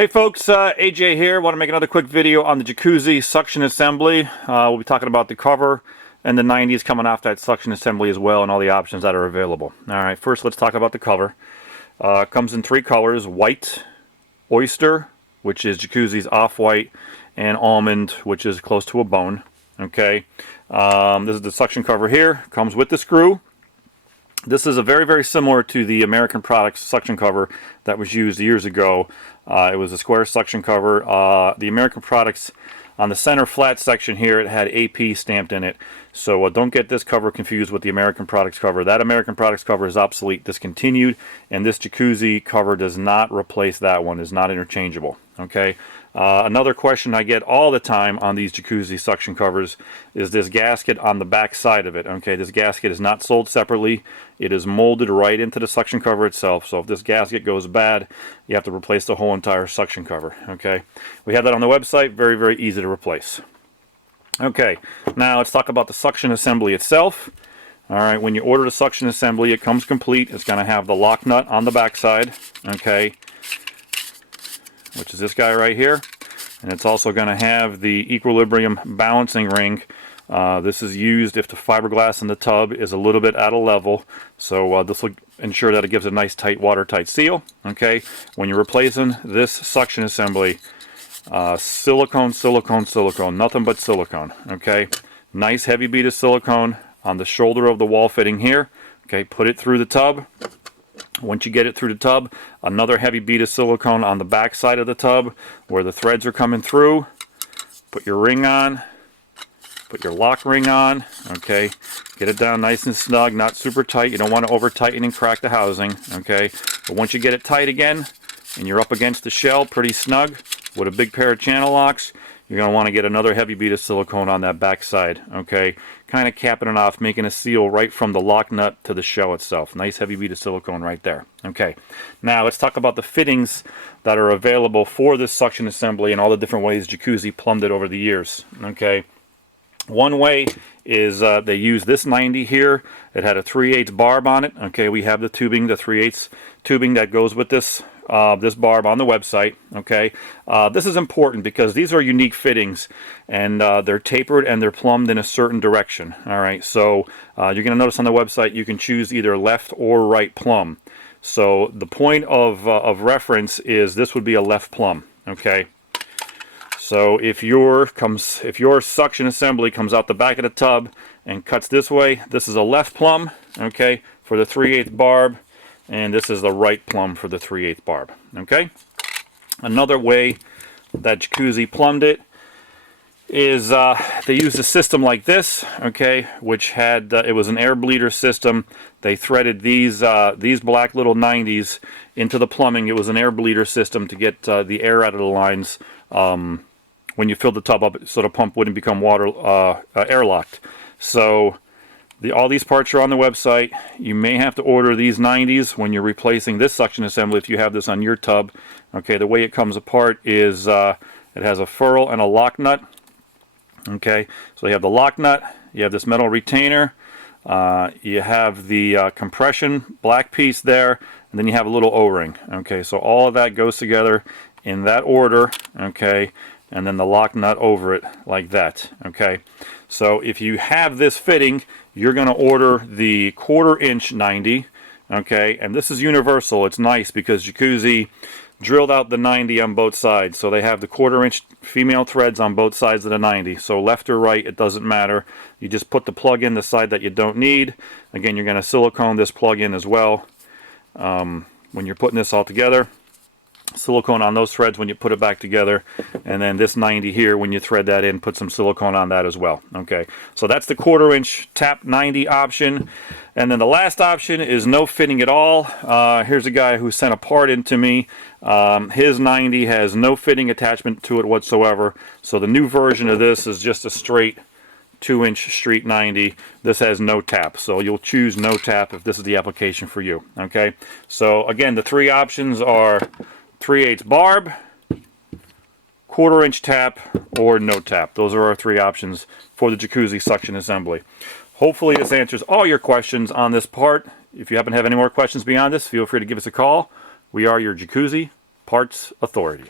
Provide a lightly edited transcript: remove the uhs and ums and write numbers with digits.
Hey folks, AJ here. Want to make another quick video on the Jacuzzi suction assembly. We'll be talking about the cover and the 90s coming off that suction assembly as well, and all the options that are available. Alright, first let's talk about the cover. Comes in three colors: white, oyster, which is Jacuzzi's off-white, and almond, which is close to a bone. Okay, this is the suction cover here. Comes with the screw. This is a very similar to the American Products suction cover that was used years ago. It was a square suction cover. The American Products, on the center flat section here, it had AP stamped in it. So don't get this cover confused with the American Products cover. That American Products cover is obsolete, discontinued, and this Jacuzzi cover does not replace that one. It's not interchangeable. Okay. Another question I get all the time on these Jacuzzi suction covers is this gasket on the back side of it. Okay, this gasket is not sold separately. It is molded right into the suction cover itself. So if this gasket goes bad, you have to replace the whole entire suction cover. Okay, we have that on the website. Very easy to replace. Okay, now let's talk about the suction assembly itself. Alright, when you order the suction assembly, it comes complete. It's going to have the lock nut on the back side. Okay, which is this guy right here, and it's also going to have the equilibrium balancing ring. This is used if the fiberglass in the tub is a little bit out of level, so this will ensure that it gives a nice tight watertight seal. Okay, when you're replacing this suction assembly, silicone, nothing but silicone. Okay, nice heavy bead of silicone on the shoulder of the wall fitting here. Okay, put it through the tub. Once you get it through the tub, another heavy bead of silicone on the back side of the tub where the threads are coming through. Put your ring on, put your lock ring on. Okay, get it down nice and snug, not super tight. You don't want to over tighten and crack the housing. Okay, but once you get it tight again and you're up against the shell pretty snug with a big pair of channel locks, you're going to want to get another heavy bead of silicone on that back side. Okay, kind of capping it off, making a seal right from the lock nut to the shell itself. Nice heavy bead of silicone right there. Okay, now let's talk about the fittings that are available for this suction assembly and all the different ways Jacuzzi plumbed it over the years. Okay, one way is they use this 90 here. It had a 3/8 barb on it. Okay, we have the tubing, the 3/8 tubing that goes with this this barb on the website. Okay, this is important because these are unique fittings, and they're tapered and they're plumbed in a certain direction. All right, so you're going to notice on the website you can choose either left or right plumb. So the point of reference is this would be a left plumb. Okay, so if your suction assembly comes out the back of the tub and cuts this way, this is a left plumb. Okay, for the 3/8 barb. And this is the right plumb for the 3/8 barb. Okay. Another way that Jacuzzi plumbed it is they used a system like this. Okay, which had it was an air bleeder system. They threaded these black little 90s into the plumbing. It was an air bleeder system to get the air out of the lines when you filled the tub up, so the pump wouldn't become airlocked. So all these parts are on the website. You may have to order these 90s when you're replacing this suction assembly if you have this on your tub. Okay, the way it comes apart is it has a ferrule and a lock nut. Okay, so you have the lock nut, you have this metal retainer, you have the compression black piece there, and then you have a little O-ring. Okay, so all of that goes together in that order. Okay, and then the lock nut over it like that. Okay, so if you have this fitting, you're going to order the 1/4 inch 90. Okay, and this is universal. It's nice because Jacuzzi drilled out the 90 on both sides, so they have the 1/4 inch female threads on both sides of the 90. So left or right, it doesn't matter. You just put the plug in the side that you don't need. Again, you're going to silicone this plug in as well when you're putting this all together. Silicone on those threads when you put it back together, and then this 90 here, when you thread that in, put some silicone on that as well. Okay, so that's the 1/4 inch tap 90 option. And then the last option is no fitting at all. Here's a guy who sent a part in to me. His 90 has no fitting attachment to it whatsoever. So the new version of this is just a straight 2-inch street 90. This has no tap, so you'll choose no tap if this is the application for you. Okay, so again, the three options are 3/8 barb, 1/4 inch tap, or no tap. Those are our three options for the Jacuzzi suction assembly. Hopefully this answers all your questions on this part. If you happen to have any more questions beyond this, feel free to give us a call. We are your Jacuzzi Parts Authority.